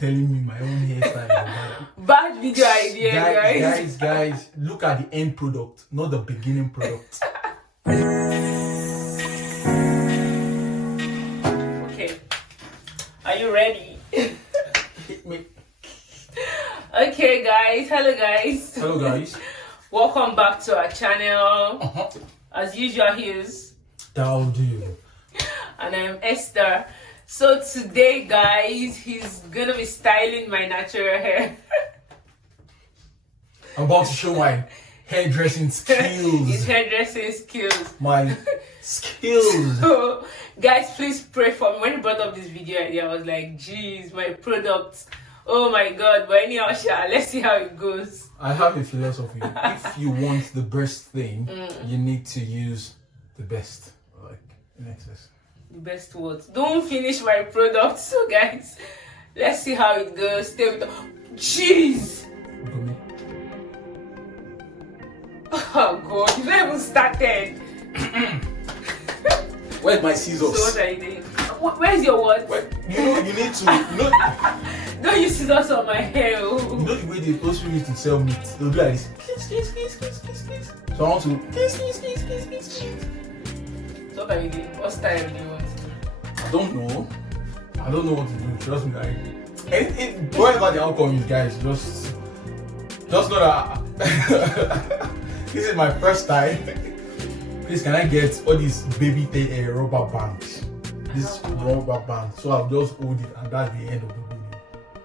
telling me my own hairstyle is bad. Bad video idea, guys. Guys, look at the end product, not the beginning product. Okay. Are you ready? Hit me. Okay, guys. Hello, guys. Hello, guys. Welcome back to our channel. As usual, here's Daodu. And I'm Esther. So today, guys, he's gonna be styling my natural hair. I'm about to show my hairdressing skills. His hairdressing skills. My skills. So, guys, please pray for me. When he brought up this video idea, I was like, geez, my products. Oh my god. But anyhow, let's see how it goes. I have a philosophy. If you want the best thing, you need to use the best. Like, in excess. The best words. Don't finish my product. So, guys, let's see how it goes. Stay with us. Jeez. Look at me. Oh god, you've not even started. Where's my scissors? So what are you doing? Where's your what? You need to, Don't use scissors on my hair. you know the way they also used to sell meat? They'll be like this. Kiss. So I want to kiss. So what are you doing? What style do you want? I don't know what to do. Trust me, like, whatever the outcome is, guys, just know that this is my first time. Please, can I get all these baby rubber bands? This rubber band. So I'll just hold it, and that's the end of the video.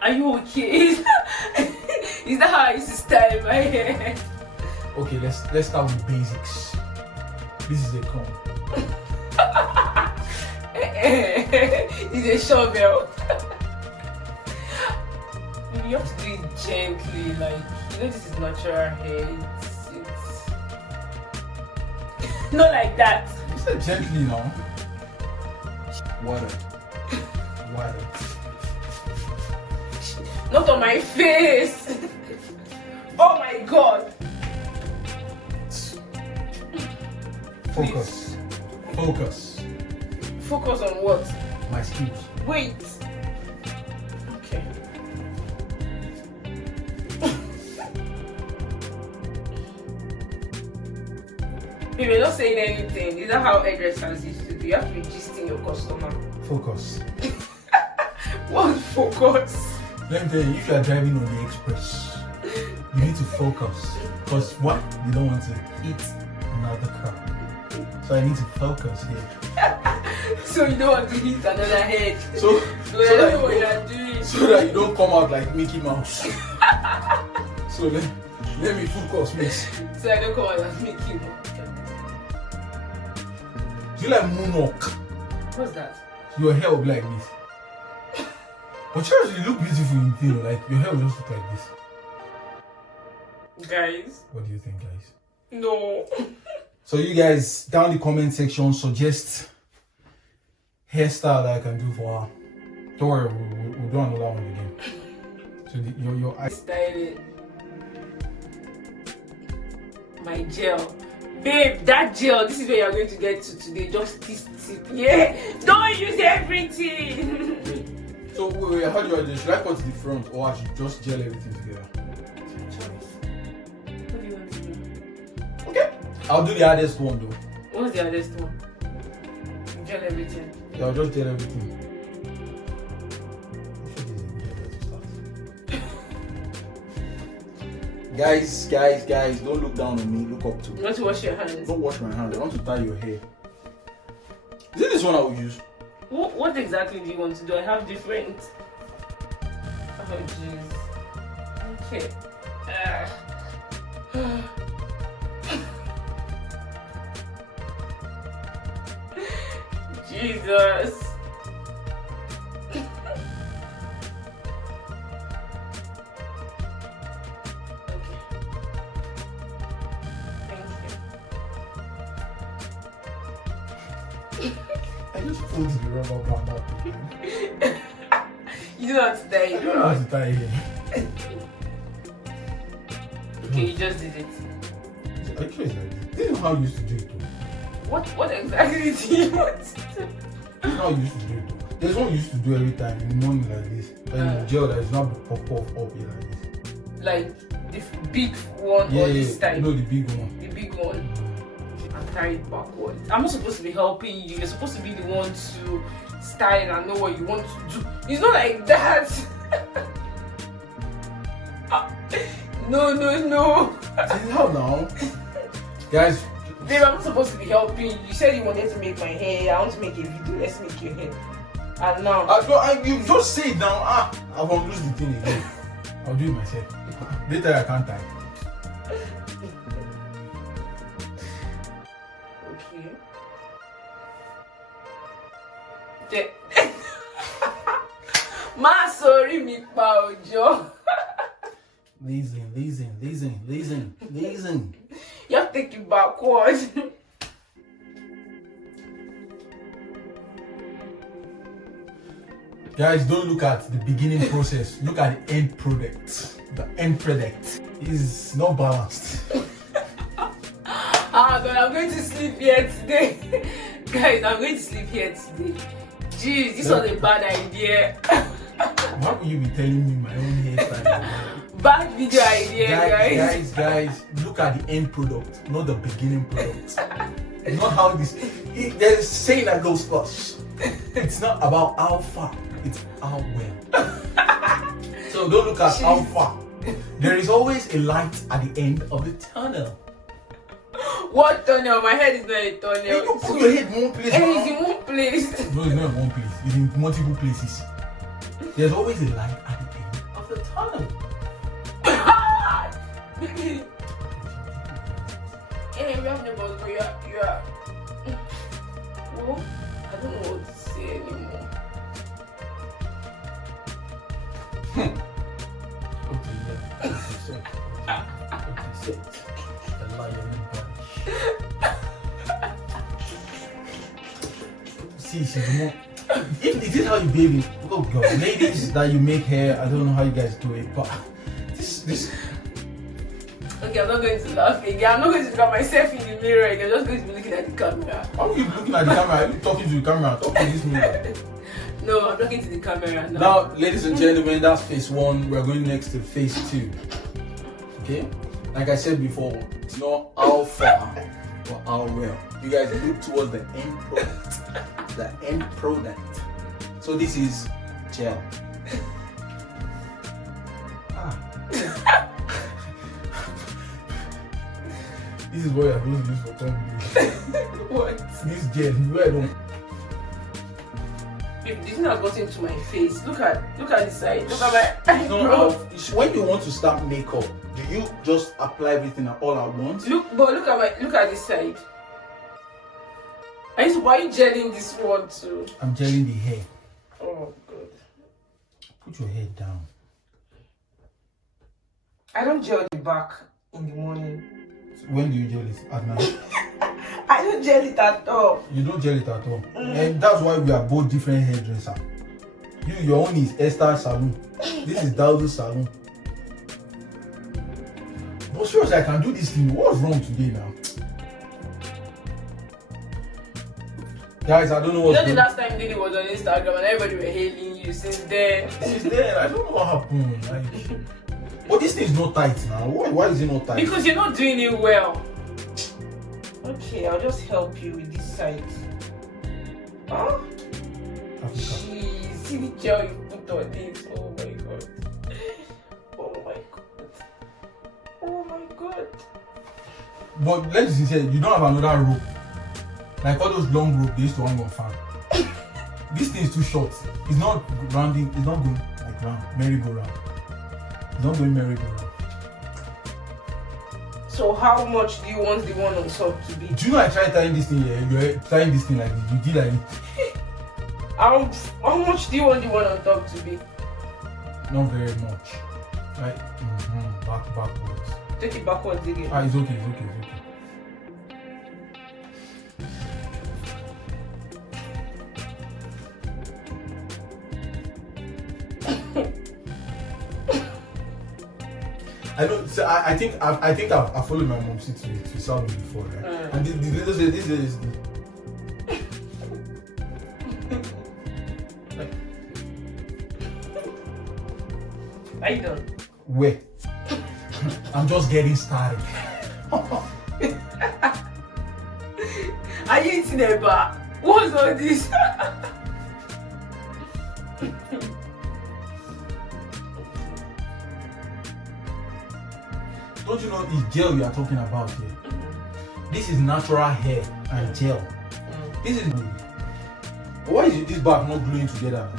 Are you okay? Is that how I used to style my hair? Okay, let's start with basics. This is a comb. It's a shovel. You have to do it gently, like, you know, this is natural hair. It's not like that. You said gently now. Water. Not on my face. Oh my god. Focus. Focus on what? My skills. Wait. Okay. Baby, not saying anything. Is that how hairdressers used to do? You have to be gisting your customer. Focus. What focus? Let me tell you, if you are driving on the express, you need to focus. Because what? You don't want to hit another car. So I need to focus here. So you don't want to hit another head. So I don't know what you're doing. So that you don't come out like Mickey Mouse. So let me focus, miss. So I don't come out as Mickey. Do you like moonwalk? What's that? Your hair will be like this. But seriously, you look beautiful in video. Like, your hair will just look like this. Guys. What do you think, guys? No. So you guys, down in the comment section, suggest hairstyle that I can do for her. Don't worry, we'll do another one again. So your eyes. Style it. My gel. Babe, that gel, this is where you're going to get to today. Just this tip. Yeah. Don't use everything. So wait, how do I do? Should I cut the front or I should just gel everything together? What do you want to do? Okay. I'll do the hardest one though. What's the hardest one? Gel everything. Yeah, I'll just gel everything. Guys, don't look down on me, look up to me. You want to wash your hands? Don't wash my hands, I want to tie your hair. Is it this one I will use? What exactly do you want to do? I have different. Oh jeez. Okay. Jesus. I just pulled the rubber band out again. You don't have to tie I it. don't know how to tie it. Okay, you just did it. Are you sure it's like this? This is how you used to do it though. What exactly do you want to do? This is how you used to do it though. There's one you used to do every time in the morning like this. And gel that is not pop up here like this. Like the big one or this type? No, the big one. The big one. And carry it backwards. I'm not supposed to be helping you. You're supposed to be the one to style and know what you want to do. It's not like that. No. See how now? Guys. Babe, I'm not supposed to be helping you. You said you wanted to make my hair. I want to make a video. Let's make your hair. And now. You just say it now. I won't lose the thing again. I'll do it myself. Later I can't type. Okay. Ma sorry me pa ojo. Listen. You have to take it backwards. Guys, don't look at the beginning process. Look at the end product. The end product is not balanced. God, I'm going to sleep here today. Guys, I'm going to sleep here today. Jeez, this was a bad idea. Why would you be telling me my own hairstyle? Bad video idea, guys. Look at the end product, not the beginning product. It's not how this. There's a saying that goes first. It's not about how far, it's how well. So don't look at how far. There is always a light at the end of the tunnel. What tunnel? My head is not a tunnel. You don't put your head in one place. It's in one place. No, it's not in one place. It's in multiple places. There's always a light at the end of the tunnel. Hey, we have neighbors, but you are. Well, I don't know what to say anymore. See, she's more. If this is how you baby, oh god, ladies that you make hair, I don't know how you guys do it, but this. Okay, I'm not going to laugh again. I'm not going to look at myself in the mirror again. I'm just going to be looking at the camera. How are you looking at the camera? Are you talking to the camera? Talk to this mirror. No, I'm talking to the camera now. Now, ladies and gentlemen, that's phase 1. We're going next to phase 2. Okay? Like I said before, it's not how far, but how well. You guys look towards the end product. The end product. So this is gel. This is what you're supposed to use for comedy. What? This gel, where don't. If this not got into my face, look at the side. Look at my eyebrow. When you want to start makeup, do you just apply everything all at once? Look at this side. Why are you gelling this one too? I'm gelling the hair. Oh god. Put your head down. I don't gel the back in the morning. So when do you gel it? At night? I don't gel it at all. You don't gel it at all. And that's why we are both different hairdressers. Your own is Esther Salon. This is Daodu Salon. But seriously, I can do this thing. What's wrong today now? Guys, I don't know what's the last time Diddy was on Instagram and everybody were hailing you since then. Since then, I don't know what happened. But this thing is not tight now. Why is it not tight? Because you're not doing it well. Okay, I'll just help you with this side. Huh? Jeez, see the gel you put on it. Oh my god. Oh my god. Oh my god. But let's be sincere, you don't have another rope. Like all those long rope they used to hang on fan. This thing is too short. It's not rounding, it's not going like round, merry-go-round. It's not going merry-go-round. So how much do you want the one on top to be? Do you know I tried tying this thing here? You're tying this thing like this. You did like this. How much do you want the one on top to be? Not very much. Right? Backwards. Take it backwards again. It's okay. I know. So I think I've followed my mom to salon before, right? And this is Are you done? Where? I'm just getting started. Are you eating a bar? What's all this? Don't you know it's gel you are talking about here? This is natural hair and gel. This is. Why is this bag not gluing together?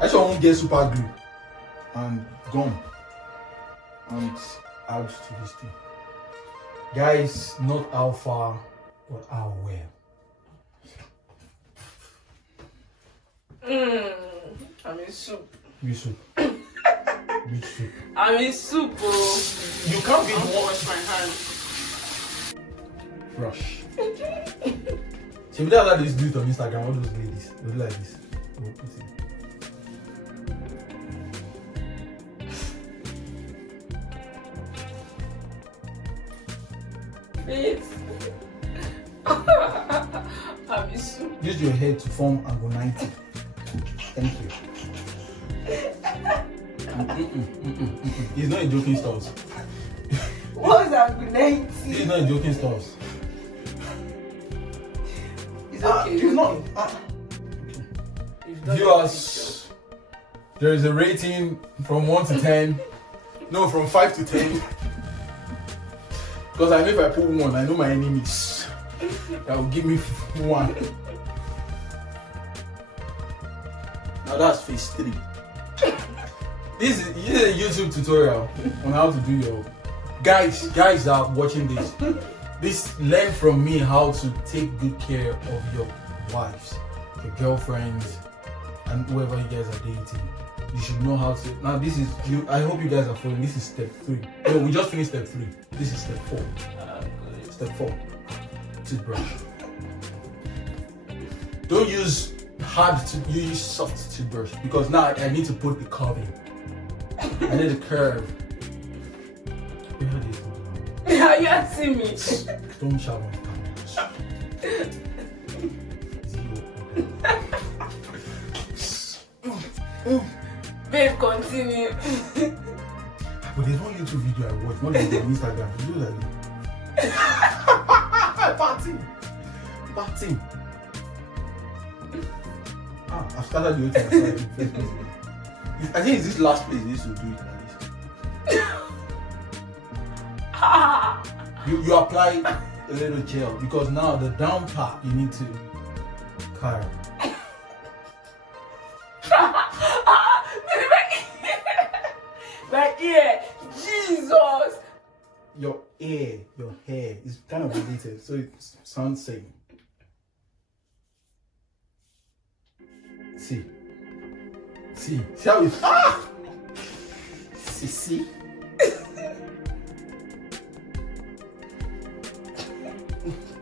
Actually, I won't get super glue and gum and add to this thing. Guys, not how far, but how well. I'm in soup. Which soup? Which soup? I'm in soup, bro. You can't be more. Wash my hands. Rush. So if that ladies do it on Instagram, all those ladies, they do like this. Oh, put it. Please. I'm in soup. Use your head to form angle 90. Thank you. He's not in joking stars. What's angle 90? He's not in joking stars. It's okay. He's not. Viewers, there is a rating from 1 to 10. No, from 5 to 10. Because I know if I put 1, I know my enemies. That will give me 1. Now that's phase 3. This is a YouTube tutorial on how to do your guys that are watching this learn from me how to take good care of your wives, your girlfriends, and whoever you guys are dating. You should know how to. Now this is you. I hope you guys are following. This is step 3. No, we just finished step 3. This is step 4. Step 4. Toothbrush. Don't use hard to use soft toothbrush because now I need to put the curve in. I need a curve. Are you asking me? Don't shout on camera. Babe, continue. But there's one YouTube video I watched, not on Instagram. You do that. Batting. I've started doing it. I think it's this last place they used to do it like this. You apply a little gel because now the down part you need to carve. My ear, Jesus. Your hair is kind of related, so it sounds same. See how it see.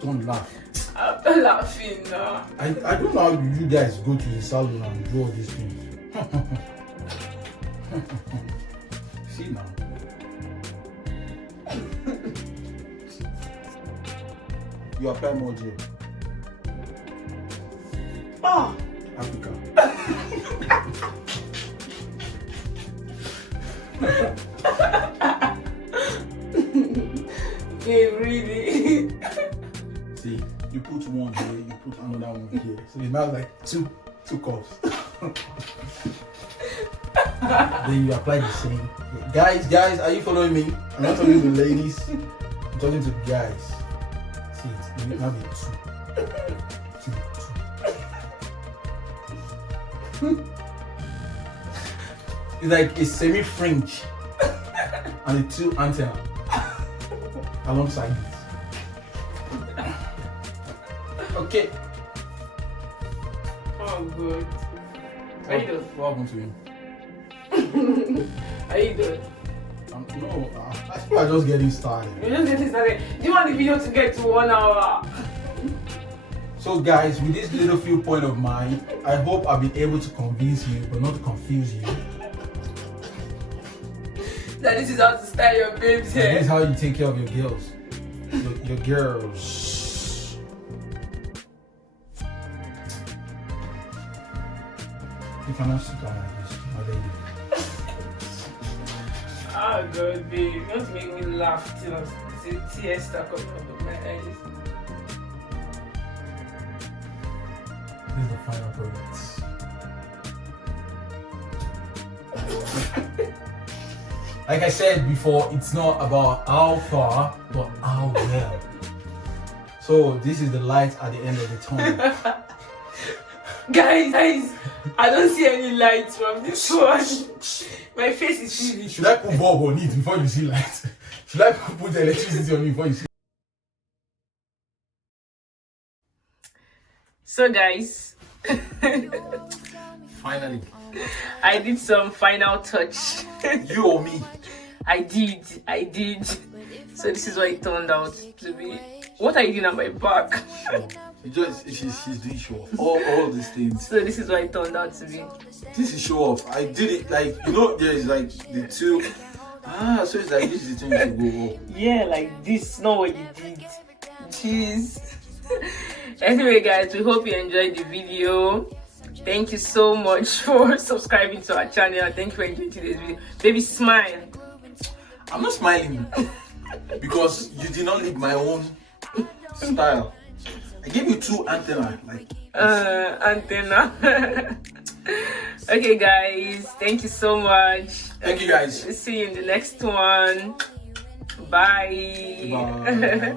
Don't laugh. I'm not laughing now. I don't know how you guys go to the salon and do all these things. See now. You apply more gel. Oh. Africa. They really. See, you put one here, you put another one here. So it's now like two cups. Then you apply the same. Guys, are you following me? I'm not talking to ladies. I'm talking to guys. See, it now be two. It's like a semi-fringe and a 2 antenna alongside it. Okay. Oh, good. Are you done? What happened to him? Are you done? No, I think we're just getting started. You're just getting started. Do you want the video to get to 1 hour? So guys, with this little viewpoint of mine, I hope I've been able to convince you, but not to confuse you. That this is how to style your babes hair. This is how you take care of your girls. Your girls. You cannot sit down like this, my lady. Oh God, babe, you want to make me laugh till tears start coming out of my eyes. This is the final product. Like I said before, it's not about how far, but how well. So this is the light at the end of the tunnel. Guys, I don't see any lights from this one. My face is filled. Should I put bulb on it before you see light? Should I put electricity on it before you see? So guys, Finally. I did some final touch. You or me? I did. So this is what it turned out to be. What are you doing at my back? She's doing show off. All these things. So this is what it turned out to be. This is show off. I did it like, you know, there's like the two. So it's like this is the thing to go up. Yeah, like this, not what you did. Jeez. Anyway guys, we hope you enjoyed the video. Thank you so much for subscribing to our channel. Thank you for enjoying today's video. Baby, smile. I'm not smiling because you did not leave my own style. I gave you two antenna, like antenna. Okay guys, thank you so much. Thank you guys. See you in the next one. Bye. Bye.